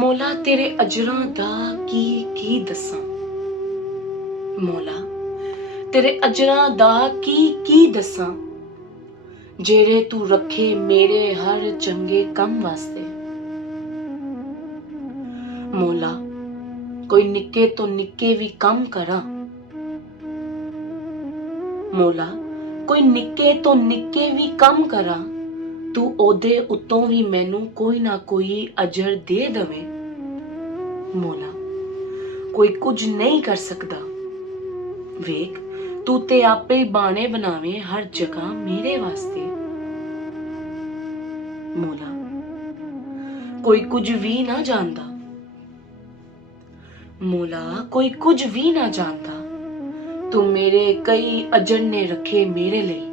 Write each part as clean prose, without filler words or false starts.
ਮੌਲਾ ਤੇਰੇ ਅਜਰਾਂ ਦਾ ਕੀ ਦੱਸਾਂ। ਮੌਲਾ ਤੇਰੇ ਅਜਰਾਂ ਦਾ ਕੀ ਦੱਸਾਂ, ਜਿਹੜੇ ਤੂੰ ਰੱਖੇ ਮੇਰੇ ਹਰ ਚੰਗੇ ਕੰਮ ਵਾਸਤੇ। ਮੌਲਾ ਕੋਈ ਨਿੱਕੇ ਤੋਂ ਨਿੱਕੇ ਵੀ ਕੰਮ ਕਰਾਂ, ਮੌਲਾ ਕੋਈ ਨਿੱਕੇ ਤੋਂ ਨਿੱਕੇ ਵੀ ਕੰਮ ਕਰਾਂ, ਤੂੰ ਉਹਦੇ ਉੱਤੋਂ ਵੀ ਮੈਨੂੰ ਕੋਈ ਨਾ ਕੋਈ ਅਜਰ ਦੇ ਦਵੇਂ। ਮੌਲਾ ਕੋਈ ਕੁਝ ਨਹੀਂ ਕਰ ਸਕਦਾ, ਵੇਖ ਤੂੰ ਤੇ ਆਪੇ ਹੀ ਬਾਣੇ ਬਣਾਵੇਂ ਹਰ ਜਗ੍ਹਾ ਮੇਰੇ ਵਾਸਤੇ। ਮੌਲਾ ਕੋਈ ਕੁਝ ਵੀ ਨਾ ਜਾਣਦਾ, ਮੌਲਾ ਕੋਈ ਕੁਝ ਵੀ ਨਾ ਜਾਣਦਾ, ਤੂੰ ਮੇਰੇ ਕਈ ਅਜਰ ਨੇ ਰੱਖੇ ਮੇਰੇ ਲਈ,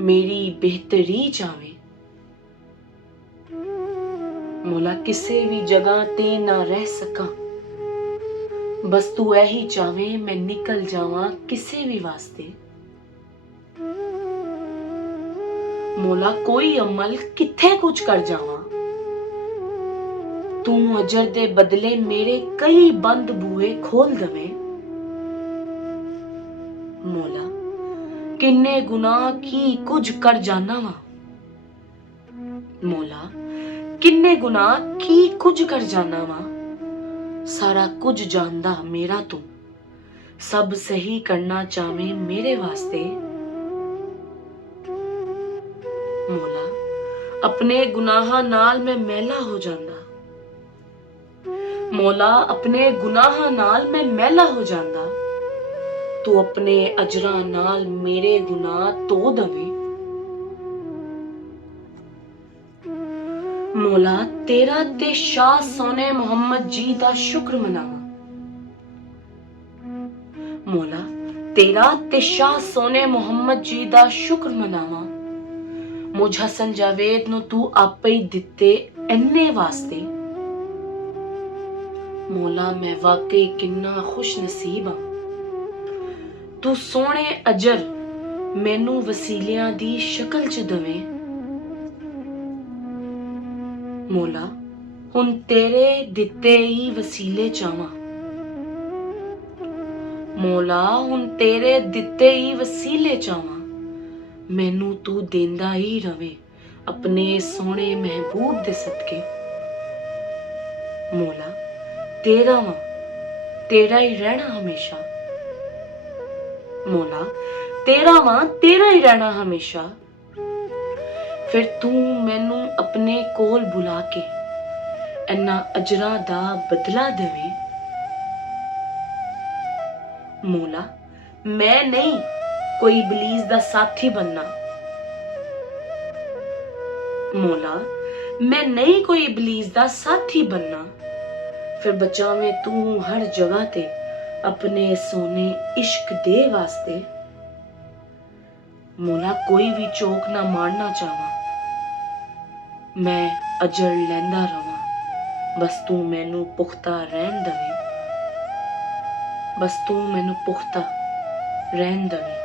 ਮੇਰੀ ਬਿਹਤਰੀ ਚਾਵੇਂ। ਮੌਲਾ ਕਿਸੇ ਵੀ ਜਗ੍ਹਾ ਤੇ ਨਾ ਰਹਿ ਸਕਾਂ, ਬਸ ਤੂੰ ਇਹੀ ਚਾਵੇਂ ਮੈਂ ਨਿਕਲ ਜਾਵਾਂ ਕਿਸੇ ਵੀ ਵਾਸਤੇ। ਮੌਲਾ ਕੋਈ ਅਮਲ ਕਿੱਥੇ ਕੁਝ ਕਰ ਜਾਵਾਂ, ਤੂੰ ਅਜਰ ਦੇ ਬਦਲੇ ਮੇਰੇ ਕਈ ਬੰਦ ਬੂਹੇ ਖੋਲ ਦਵੇਂ। ਮੌਲਾ ਕਿੰਨੇ ਗੁਨਾਹ ਕੀ ਕੁਝ ਕਰ ਜਾਨਾ ਵਾਂ, ਮੌਲਾ ਕਿੰਨੇ ਗੁਨਾਹ ਕੀ ਕੁਝ ਕਰ ਜਾਨਾ ਵਾਂ, ਸਾਰਾ ਕੁਝ ਜਾਣਦਾ ਮੇਰਾ ਤੂੰ, ਸਭ ਸਹੀ ਕਰਨਾ ਚਾਵੇਂ ਮੇਰੇ ਵਾਸਤੇ। ਮੌਲਾ ਆਪਣੇ ਗੁਨਾਹਾਂ ਨਾਲ ਮੈਂ ਮੈਲਾ ਹੋ ਜਾਂਦਾ, ਮੌਲਾ ਆਪਣੇ ਗੁਨਾਹਾਂ ਨਾਲ ਮੈਂ ਮੈਲਾ ਹੋ ਜਾਂਦਾ, ਤੂੰ ਆਪਣੇ ਅਜਰਾਂ ਨਾਲ ਮੇਰੇ ਗੁਨਾਹ ਧੋ ਦਵੇਂ। ਮੌਲਾ ਤੇਰਾ ਤੇ ਸ਼ਾਹ ਸੋਨੇ ਮੁਹੰਮਦ ਜੀ ਦਾ ਸ਼ੁਕਰ ਮਨਾਵਾਂ, ਮੌਲਾ ਤੇਰਾ ਤੇ ਸ਼ਾਹ ਸੋਨੇ ਮੁਹੰਮਦ ਜੀ ਦਾ ਸ਼ੁਕਰ ਮਨਾਵਾਂ, ਮੁਝ ਹਸਨ ਜਾਵੇਦ ਨੂੰ ਤੂੰ ਆਪੇ ਹੀ ਦਿੱਤੇ ਇੰਨੇ ਵਾਸਤੇ। ਮੌਲਾ ਮੈਂ ਵਾਕਈ ਕਿੰਨਾ ਖੁਸ਼ ਨਸੀਬ ਹਾਂ, ਤੂੰ ਸੋਹਣੇ ਅਜਰ ਮੈਨੂੰ ਵਸੀਲਿਆਂ ਦੀ ਸ਼ਕਲ ਚ ਦਵੇਂ। ਮੌਲਾ ਹੁਣ ਤੇਰੇ ਦਿੱਤੇ ਹੀ ਵਸੀਲੇ ਚਾਵਾਂ, ਮੌਲਾ ਹੁਣ ਤੇਰੇ ਦਿੱਤੇ ਹੀ ਵਸੀਲੇ ਚਾਵਾਂ, ਮੈਨੂੰ ਤੂੰ ਦੇਂਦਾ ਹੀ ਰਵੇਂ ਆਪਣੇ ਸੋਹਣੇ ਮਹਿਬੂਬ ਦੇ ਸਦਕੇ। ਮੌਲਾ ਤੇਰਾ ਵਾਂ, ਤੇਰਾ ਹੀ ਰਹਿਣਾ ਹਮੇਸ਼ਾ, ਮੌਲਾ ਤੇਰਾ ਵਾਂ, ਤੇਰਾ ਹੀ ਰਹਿਣਾ ਹਮੇਸ਼ਾ। ਫਿਰ ਤੂੰ ਮੈਨੂੰ ਆਪਣੇ ਕੋਲ ਬੁਲਾ ਕੇ ਇਹਨਾਂ ਅਜਰਾਂ ਦਾ ਬਦਲਾ ਦੇਵੇਂ। ਮੌਲਾ ਮੈਂ ਨਹੀਂ ਕੋਈ ਇਬਲੀਸ ਦਾ ਸਾਥੀ ਬਣਨਾ, ਮੌਲਾ ਮੈਂ ਨਹੀਂ ਕੋਈ ਇਬਲੀਸ ਦਾ ਸਾਥੀ ਬਣਨਾ, ਫਿਰ ਬਚਾਵੇਂ ਤੂੰ ਹਰ ਜਗ੍ਹਾ ਤੇ ਆਪਣੇ ਸੋਨੇ ਇਸ਼ਕ ਦੇ ਵਾਸਤੇ। ਮੌਲਾ ਕੋਈ ਵੀ ਚੋਕ ਨਾ ਮਾਰਨਾ ਚਾਹਾਂ, ਮੈਂ ਅਜਰ ਲੈਂਦਾ ਰਵਾਂ, ਬਸ ਤੂੰ ਮੈਨੂੰ ਪੁਖਤਾ ਰਹਿਣ ਦਵੇਂ, ਬਸ ਤੂੰ ਮੈਨੂੰ ਪੁਖਤਾ ਰਹਿਣ ਦਵੇਂ।